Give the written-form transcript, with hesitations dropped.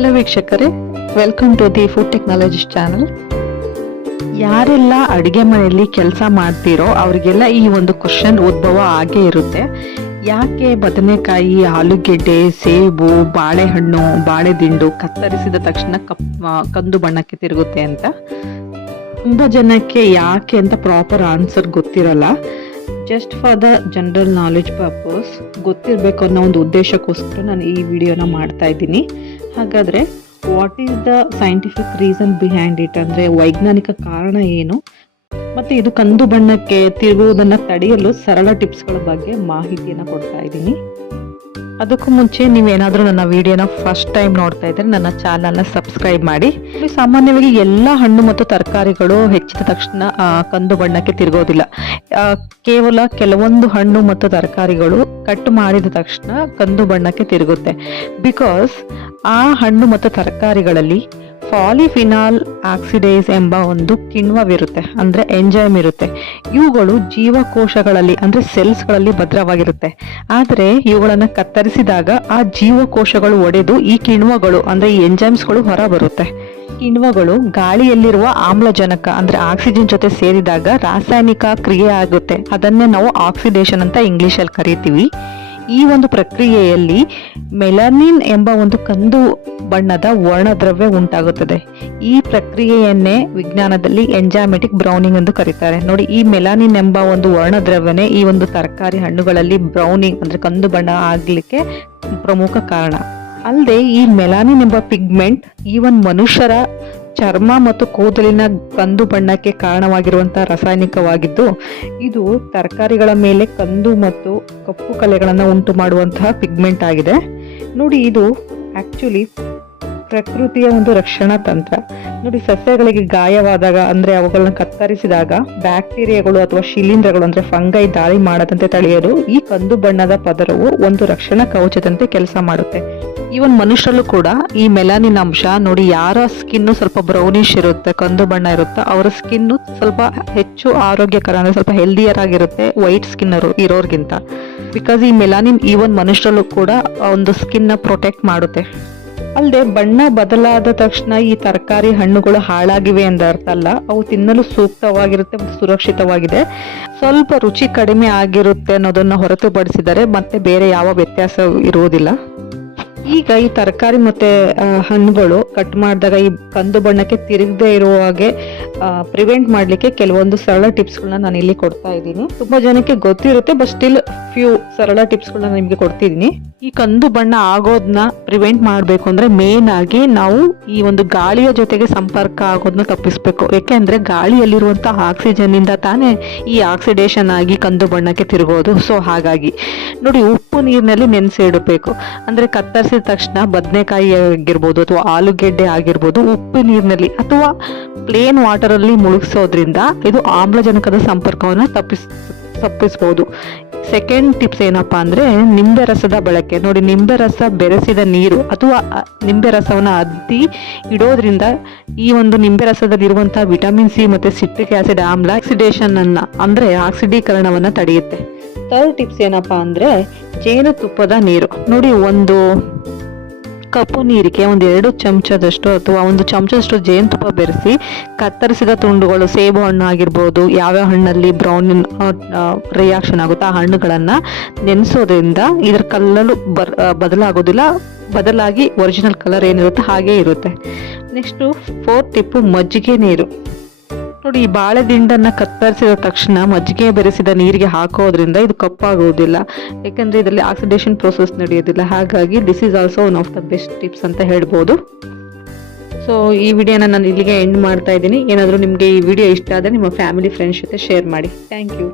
Hello ವೀಕ್ಷಕರೇ, welcome to the food technologies channel. ಯಾರೆಲ್ಲ ಅಡುಗೆ ಮನೆಯಲ್ಲಿ ಕೆಲಸ ಮಾಡ್ತೀರೋ ಅವರಿಗೆಲ್ಲ ಈ ಒಂದು ಕ್ವಶನ್ ಉದ್ಭವ ಆಗೇ ಇರುತ್ತೆ. ಯಾಕೆ ಬದನೆಕಾಯಿ, ಆಲೂಗೆಡ್ಡೆ, ಸೇಬು, ಬಾಳೆಹಣ್ಣು, ಬಾಳೆದಿಂಡು ಕತ್ತರಿಸಿದ ತಕ್ಷಣ ಕಂದು ಬಣ್ಣಕ್ಕೆ ತಿರುಗುತ್ತೆ ಅಂತ. ತುಂಬ ಜನಕ್ಕೆ ಯಾಕೆ ಅಂತ ಪ್ರಾಪರ್ ಆನ್ಸರ್ ಗೊತ್ತಿರಲ್ಲ. Just for the general knowledge purpose ಗೊತ್ತಿರಬೇಕು ಅನ್ನೋ ಒಂದು ಉದ್ದೇಶಕ್ಕೋಸ್ಕರ ನಾನು ಈ ವಿಡಿಯೋನ ಮಾಡ್ತಾ ಇದ್ದೀನಿ. ಹಾಗಾದರೆ what is the scientific reason behind it, ಅಂದರೆ ವೈಜ್ಞಾನಿಕ ಕಾರಣ ಏನು, ಮತ್ತು ಇದು ಕಂದು ಬಣ್ಣಕ್ಕೆ ತಿರುಗುವುದನ್ನು ತಡೆಯಲು ಸರಳ ಟಿಪ್ಸ್ಗಳ ಬಗ್ಗೆ ಮಾಹಿತಿಯನ್ನು ಕೊಡ್ತಾ ಇದ್ದೀನಿ. ಅದಕ್ಕೂ ಮುಂಚೆ ನೀವೇನಾದರೂ ನನ್ನ ವಿಡಿಯೋನ ಫಸ್ಟ್ ಟೈಮ್ ನೋಡ್ತಾ ಇದ್ದರೆ ನನ್ನ ಚಾನಲ್ನ ಸಬ್ಸ್ಕ್ರೈಬ್ ಮಾಡಿ. ಸಾಮಾನ್ಯವಾಗಿ ಎಲ್ಲ ಹಣ್ಣು ಮತ್ತು ತರಕಾರಿಗಳು ಹೆಚ್ಚಿದ ತಕ್ಷಣ ಕಂದು ಬಣ್ಣಕ್ಕೆ ತಿರುಗೋದಿಲ್ಲ. ಕೇವಲ ಕೆಲವೊಂದು ಹಣ್ಣು ಮತ್ತು ತರಕಾರಿಗಳು ಕಟ್ ಮಾಡಿದ ತಕ್ಷಣ ಕಂದು ಬಣ್ಣಕ್ಕೆ ತಿರುಗುತ್ತೆ. ಬಿಕಾಸ್ ಆ ಹಣ್ಣು ಮತ್ತು ತರಕಾರಿಗಳಲ್ಲಿ ಪಾಲಿಫಿನಾಲ್ ಆಕ್ಸಿಡೇಸ್ ಎಂಬ ಒಂದು ಕಿಣ್ವವಿರುತ್ತೆ, ಅಂದರೆ ಎಂಜೈಮ್ ಇರುತ್ತೆ. ಇವುಗಳು ಜೀವಕೋಶಗಳಲ್ಲಿ ಅಂದರೆ ಸೆಲ್ಸ್ಗಳಲ್ಲಿ ಭದ್ರವಾಗಿರುತ್ತೆ. ಆದರೆ ಇವುಗಳನ್ನು ಕತ್ತರಿಸಿದಾಗ ಆ ಜೀವಕೋಶಗಳು ಒಡೆದು ಈ ಕಿಣ್ವಗಳು ಅಂದರೆ ಈ ಎಂಜೈಮ್ಸ್ಗಳು ಹೊರ ಬರುತ್ತೆ. ಕಿಣ್ವಗಳು ಗಾಳಿಯಲ್ಲಿರುವ ಆಮ್ಲಜನಕ ಅಂದರೆ ಆಕ್ಸಿಜನ್ ಜೊತೆ ಸೇರಿದಾಗ ರಾಸಾಯನಿಕ ಕ್ರಿಯೆ ಆಗುತ್ತೆ. ಅದನ್ನೇ ನಾವು ಆಕ್ಸಿಡೇಷನ್ ಅಂತ ಇಂಗ್ಲಿಷಲ್ಲಿ ಕರಿತೀವಿ. ಈ ಒಂದು ಪ್ರಕ್ರಿಯೆಯಲ್ಲಿ ಮೆಲನಿನ್ ಎಂಬ ಒಂದು ಕಂದು ಬಣ್ಣದ ವರ್ಣದ್ರವ್ಯ ಉಂಟಾಗುತ್ತದೆ. ಈ ಪ್ರಕ್ರಿಯೆಯನ್ನೇ ವಿಜ್ಞಾನದಲ್ಲಿ ಎಂಜೈಮ್ಯಾಟಿಕ್ ಬ್ರೌನಿಂಗ್ ಎಂದು ಕರೀತಾರೆ. ನೋಡಿ, ಈ ಮೆಲಾನಿನ್ ಎಂಬ ಒಂದು ವರ್ಣದ್ರವ್ಯನೇ ಈ ಒಂದು ತರಕಾರಿ ಹಣ್ಣುಗಳಲ್ಲಿ ಬ್ರೌನಿಂಗ್ ಅಂದರೆ ಕಂದು ಬಣ್ಣ ಆಗಲಿಕ್ಕೆ ಪ್ರಮುಖ ಕಾರಣ. ಅಲ್ಲದೆ ಈ ಮೆಲಾನಿನ್ ಎಂಬ ಪಿಗ್ಮೆಂಟ್ ಈವನ್ ಮನುಷ್ಯರ ಚರ್ಮ ಮತ್ತು ಕೂದಲಿನ ಕಂದು ಬಣ್ಣಕ್ಕೆ ಕಾರಣವಾಗಿರುವಂತಹ ರಾಸಾಯನಿಕವಾಗಿದ್ದು, ಇದು ತರಕಾರಿಗಳ ಮೇಲೆ ಕಂದು ಮತ್ತು ಕಪ್ಪು ಕಲೆಗಳನ್ನು ಉಂಟು ಮಾಡುವಂತಹ ಪಿಗ್ಮೆಂಟ್ ಆಗಿದೆ. ನೋಡಿ, ಇದು ಆಕ್ಚುಲಿ ಪ್ರಕೃತಿಯ ಒಂದು ರಕ್ಷಣಾ ತಂತ್ರ. ನೋಡಿ, ಸಸ್ಯಗಳಿಗೆ ಗಾಯವಾದಾಗ ಅಂದರೆ ಅವುಗಳನ್ನ ಕತ್ತರಿಸಿದಾಗ ಬ್ಯಾಕ್ಟೀರಿಯಾಗಳು ಅಥವಾ ಶಿಲೀಂಧ್ರಗಳು ಅಂದರೆ ಫಂಗೈ ದಾಳಿ ಮಾಡದಂತೆ ತಡೆಯಲು ಈ ಕಂದು ಬಣ್ಣದ ಪದರವು ಒಂದು ರಕ್ಷಣಾ ಕವಚದಂತೆ ಕೆಲಸ ಮಾಡುತ್ತೆ. ಈವನ್ ಮನುಷ್ಯರಲ್ಲೂ ಕೂಡ ಈ ಮೆಲಾನಿನ್ ಅಂಶ ನೋಡಿ, ಯಾರ ಸ್ಕಿನ್ನು ಸ್ವಲ್ಪ ಬ್ರೌನಿಶ್ ಇರುತ್ತೆ, ಕಂದು ಬಣ್ಣ ಇರುತ್ತೆ, ಅವರ ಸ್ಕಿನ್ನು ಸ್ವಲ್ಪ ಹೆಚ್ಚು ಆರೋಗ್ಯಕರ ಅಂದರೆ ಸ್ವಲ್ಪ ಹೆಲ್ದಿಯರ್ ಆಗಿರುತ್ತೆ ವೈಟ್ ಸ್ಕಿನ್ ಇರೋರ್ಗಿಂತ. ಬಿಕಾಸ್ ಈ ಮೆಲಾನಿನ್ ಈವನ್ ಮನುಷ್ಯರಲ್ಲೂ ಕೂಡ ಒಂದು ಸ್ಕಿನ್ನ ಪ್ರೊಟೆಕ್ಟ್ ಮಾಡುತ್ತೆ. ಅಲ್ಲದೆ ಬಣ್ಣ ಬದಲಾದ ತಕ್ಷಣ ಈ ತರಕಾರಿ ಹಣ್ಣುಗಳು ಹಾಳಾಗಿವೆ ಎಂದ ಅರ್ಥ ಅಲ್ಲ. ಅವು ತಿನ್ನಲು ಸೂಕ್ತವಾಗಿರುತ್ತೆ ಮತ್ತು ಸುರಕ್ಷಿತವಾಗಿದೆ. ಸ್ವಲ್ಪ ರುಚಿ ಕಡಿಮೆ ಆಗಿರುತ್ತೆ ಅನ್ನೋದನ್ನು ಹೊರತುಪಡಿಸಿದರೆ ಮತ್ತೆ ಬೇರೆ ಯಾವ ವ್ಯತ್ಯಾಸ ಇರುವುದಿಲ್ಲ. ಈಗ ಈ ತರಕಾರಿ ಮತ್ತೆ ಹಣ್ಣುಗಳು ಕಟ್ ಮಾಡಿದಾಗ ಈ ಕಂದು ಬಣ್ಣಕ್ಕೆ ತಿರುಗದೆ ಇರುವ ಹಾಗೆ ಪ್ರಿವೆಂಟ್ ಮಾಡಲಿಕ್ಕೆ ಕೆಲವೊಂದು ಸರಳ ಟಿಪ್ಸ್ಗಳನ್ನ ನಾನು ಇಲ್ಲಿ ಕೊಡ್ತಾ ಇದ್ದೀನಿ. ತುಂಬಾ ಜನಕ್ಕೆ ಗೊತ್ತಿರುತ್ತೆ, ಬಟ್ ಸ್ಟಿಲ್ ಫ್ಯೂ ಸರಳ ಟಿಪ್ಸ್ಗಳನ್ನ ನಿಮಗೆ ಕೊಡ್ತಿದ್ದೀನಿ. ಈ ಕಂದು ಬಣ್ಣ ಆಗೋದನ್ನ ಪ್ರಿವೆಂಟ್ ಮಾಡಬೇಕು ಅಂದ್ರೆ ಮೇನ್ ಆಗಿ ನಾವು ಈ ಒಂದು ಗಾಳಿಯ ಜೊತೆಗೆ ಸಂಪರ್ಕ ಆಗೋದನ್ನ ತಪ್ಪಿಸ್ಬೇಕು. ಯಾಕೆಂದ್ರೆ ಗಾಳಿಯಲ್ಲಿರುವಂತಹ ಆಕ್ಸಿಜನ್ ಇಂದ ತಾನೇ ಈ ಆಕ್ಸಿಡೇಷನ್ ಆಗಿ ಕಂದು ಬಣ್ಣಕ್ಕೆ ತಿರುಗೋದು. ಸೊ ಹಾಗಾಗಿ ನೋಡಿ, ಉಪ್ಪು ನೀರಿನಲ್ಲಿ ನೆನೆಸಿ ಇಡಬೇಕು. ಅಂದ್ರೆ ಕತ್ತರಿಸಿದ ತಕ್ಷಣ ಬದನೆಕಾಯಿ ಆಗಿರ್ಬೋದು ಅಥವಾ ಆಲೂಗೆಡ್ಡೆ ಆಗಿರ್ಬೋದು ಉಪ್ಪು ನೀರಿನಲ್ಲಿ ಅಥವಾ ಪ್ಲೇನ್ ವಾಟರ್ ಅಲ್ಲಿ ಮುಳುಗಿಸೋದ್ರಿಂದ ಇದು ಆಮ್ಲಜನಕದ ಸಂಪರ್ಕವನ್ನು ತಪ್ಪಿಸಬಹುದು. ಸೆಕೆಂಡ್ ಟಿಪ್ಸ್ ಏನಪ್ಪಾ ಅಂದ್ರೆ ನಿಂಬೆ ರಸದ ಬಳಕೆ. ನೋಡಿ, ನಿಂಬೆ ರಸ ಬೆರೆಸಿದ ನೀರು ಅಥವಾ ನಿಂಬೆ ರಸವನ್ನ ಅದ್ದಿ ಇಡೋದ್ರಿಂದ ಈ ಒಂದು ನಿಂಬೆ ರಸದಲ್ಲಿರುವಂತಹ ವಿಟಮಿನ್ ಸಿ ಮತ್ತೆ ಸಿಟ್ರಿಕ್ ಆಸಿಡ್ ಆಮ್ಲ ಆಕ್ಸಿಡೇಷನ್ ಅನ್ನ ಅಂದ್ರೆ ಆಕ್ಸಿಡೀಕರಣವನ್ನ ತಡೆಯುತ್ತೆ. ಥರ್ಡ್ ಟಿಪ್ಸ್ ಏನಪ್ಪಾ ಅಂದ್ರೆ ಜೇನುತುಪ್ಪದ ನೀರು. ನೋಡಿ, ಒಂದು ಕಪ್ಪು ನೀರಿಗೆ 1-2 ಚಮಚದಷ್ಟು ಅಥವಾ 1 ಚಮಚದಷ್ಟು ಜೇನುತುಪ್ಪ ಬೆರೆಸಿ ಕತ್ತರಿಸಿದ ತುಂಡುಗಳು, ಸೇಬು ಹಣ್ಣು ಆಗಿರ್ಬೋದು, ಯಾವ್ಯಾವ ಹಣ್ಣಲ್ಲಿ ಬ್ರೌನ್ ರಿಯಾಕ್ಷನ್ ಆಗುತ್ತೋ ಆ ಹಣ್ಣುಗಳನ್ನು ನೆನೆಸೋದ್ರಿಂದ ಇದರ ಕಲ್ಲಲು ಬದಲಾಗೋದಿಲ್ಲ, ಬದಲಾಗಿ ಒರಿಜಿನಲ್ ಕಲರ್ ಏನಿರುತ್ತೆ ಹಾಗೇ ಇರುತ್ತೆ. ನೆಕ್ಸ್ಟು ಫೋರ್ತ್ ಟಿಪ್ಪು ಮಜ್ಜಿಗೆ ನೀರು. ನೋಡಿ, ಈ ಬಾಳೆ ದಿಂಡನ್ನ ಕತ್ತರಿಸಿದ ತಕ್ಷಣ ಮಜ್ಜಿಗೆ ಬೆರೆಸಿದ ನೀರಿಗೆ ಹಾಕೋದ್ರಿಂದ ಇದು ಕಪ್ಪಾಗುವುದಿಲ್ಲ, ಯಾಕಂದ್ರೆ ಇದರಲ್ಲಿ ಆಕ್ಸಿಡೇಷನ್ ಪ್ರೋಸೆಸ್ ನಡೆಯೋದಿಲ್ಲ. ಹಾಗಾಗಿ this is also one of the best tips ಅಂತ ಹೇಳ್ಬೋದು. ಸೊ ಈ ವಿಡಿಯೋನ ನಾನು ಇಲ್ಲಿಗೆ ಎಂಡ್ ಮಾಡ್ತಾ ಇದ್ದೀನಿ. ಏನಾದರೂ ನಿಮಗೆ ಈ ವಿಡಿಯೋ ಇಷ್ಟ ಆದರೆ ನಿಮ್ಮ ಫ್ಯಾಮಿಲಿ ಫ್ರೆಂಡ್ಸ್ ಜೊತೆ ಶೇರ್ ಮಾಡಿ. Thank you.